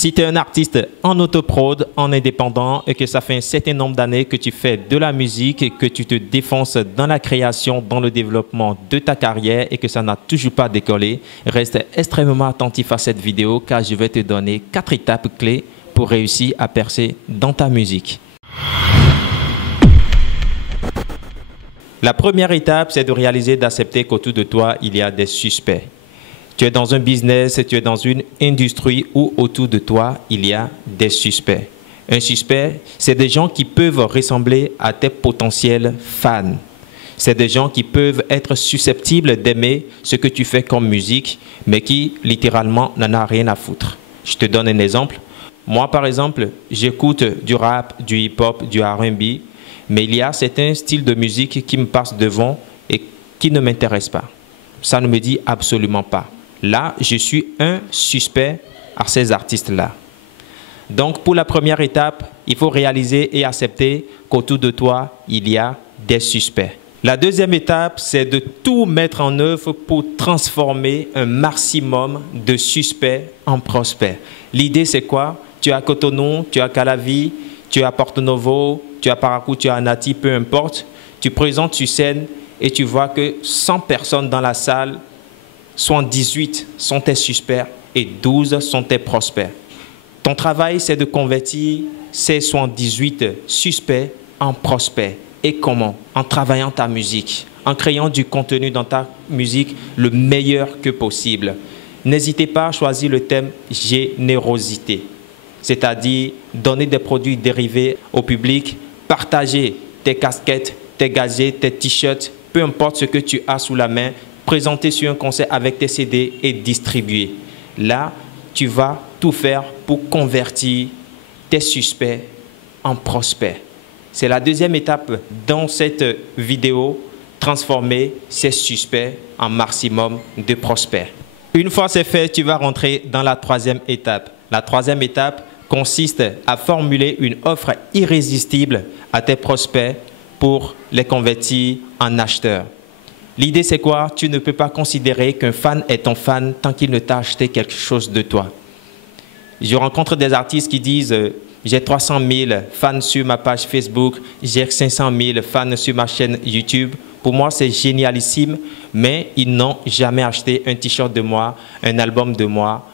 Si tu es un artiste en autoprod, en indépendant et que ça fait un certain nombre d'années que tu fais de la musique et que tu te défonces dans la création, dans le développement de ta carrière et que ça n'a toujours pas décollé, reste extrêmement attentif à cette vidéo car je vais te donner 4 étapes clés pour réussir à percer dans ta musique. La première étape, c'est de réaliser, d'accepter qu'autour de toi, il y a des suspects. Tu es dans un business, tu es dans une industrie où autour de toi, il y a des suspects. Un suspect, c'est des gens qui peuvent ressembler à tes potentiels fans. C'est des gens qui peuvent être susceptibles d'aimer ce que tu fais comme musique, mais qui, littéralement, n'en a rien à foutre. Je te donne un exemple. Moi, par exemple, j'écoute du rap, du hip-hop, du R&B, mais il y a certains styles de musique qui me passent devant et qui ne m'intéressent pas. Ça ne me dit absolument pas. Là, je suis un suspect à ces artistes-là. Donc, pour la première étape, il faut réaliser et accepter qu'autour de toi, il y a des suspects. La deuxième étape, c'est de tout mettre en œuvre pour transformer un maximum de suspects en prospects. L'idée, c'est quoi? Tu as Cotonou, tu as Calavi, tu as Porto Novo, tu as Paracou, tu as Anati, peu importe. Tu présentes sur scène et tu vois que 100 personnes dans la salle, 78 sont tes suspects et 12 sont tes prospects. Ton travail, c'est de convertir ces 78 suspects en prospects. Et comment? En travaillant ta musique, en créant du contenu dans ta musique le meilleur que possible. N'hésitez pas à choisir le thème générosité, c'est-à-dire donner des produits dérivés au public, partager tes casquettes, tes gadgets, tes t-shirts, peu importe ce que tu as sous la main, présenter sur un concert avec tes CD et distribuer. Là, tu vas tout faire pour convertir tes suspects en prospects. C'est la deuxième étape dans cette vidéo, transformer ces suspects en maximum de prospects. Une fois c'est fait, tu vas rentrer dans la troisième étape. La troisième étape consiste à formuler une offre irrésistible à tes prospects pour les convertir en acheteurs. L'idée, c'est quoi? Tu ne peux pas considérer qu'un fan est ton fan tant qu'il ne t'a acheté quelque chose de toi. Je rencontre des artistes qui disent « J'ai 300 000 fans sur ma page Facebook, j'ai 500 000 fans sur ma chaîne YouTube. » Pour moi, c'est génialissime, mais ils n'ont jamais acheté un t-shirt de moi, un album de moi,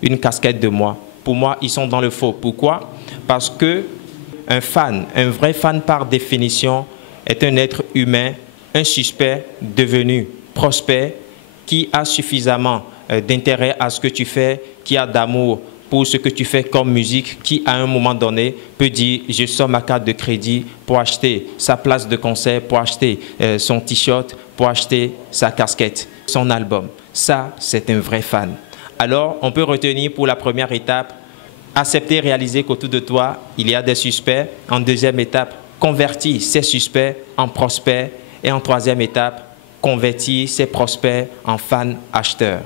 une casquette de moi. Pour moi, ils sont dans le faux. Pourquoi? Parce qu'un fan, un vrai fan par définition, est un être humain, un suspect devenu prospect qui a suffisamment d'intérêt à ce que tu fais, qui a d'amour pour ce que tu fais comme musique, qui à un moment donné peut dire « je sors ma carte de crédit pour acheter sa place de concert, pour acheter son t-shirt, pour acheter sa casquette, son album ». Ça, c'est un vrai fan. Alors, on peut retenir pour la première étape, accepter, réaliser qu'autour de toi, il y a des suspects. En deuxième étape, convertir ces suspects en prospects. Et en troisième étape, convertir ces prospects en fans acheteurs.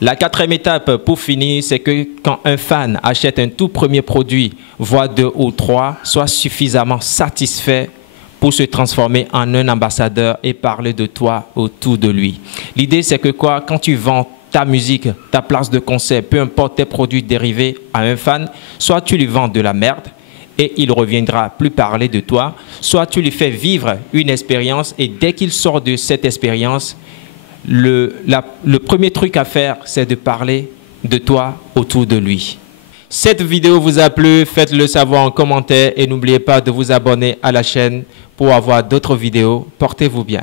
La quatrième étape pour finir, c'est que quand un fan achète un tout premier produit, voire 2 ou 3, soit suffisamment satisfait pour se transformer en un ambassadeur et parler de toi autour de lui. L'idée, c'est que quoi? Quand tu vends ta musique, ta place de concert, peu importe tes produits dérivés à un fan, soit tu lui vends de la merde, et il ne reviendra plus parler de toi, soit tu lui fais vivre une expérience et dès qu'il sort de cette expérience, le premier truc à faire, c'est de parler de toi autour de lui. Cette vidéo vous a plu, faites-le savoir en commentaire et n'oubliez pas de vous abonner à la chaîne pour avoir d'autres vidéos. Portez-vous bien.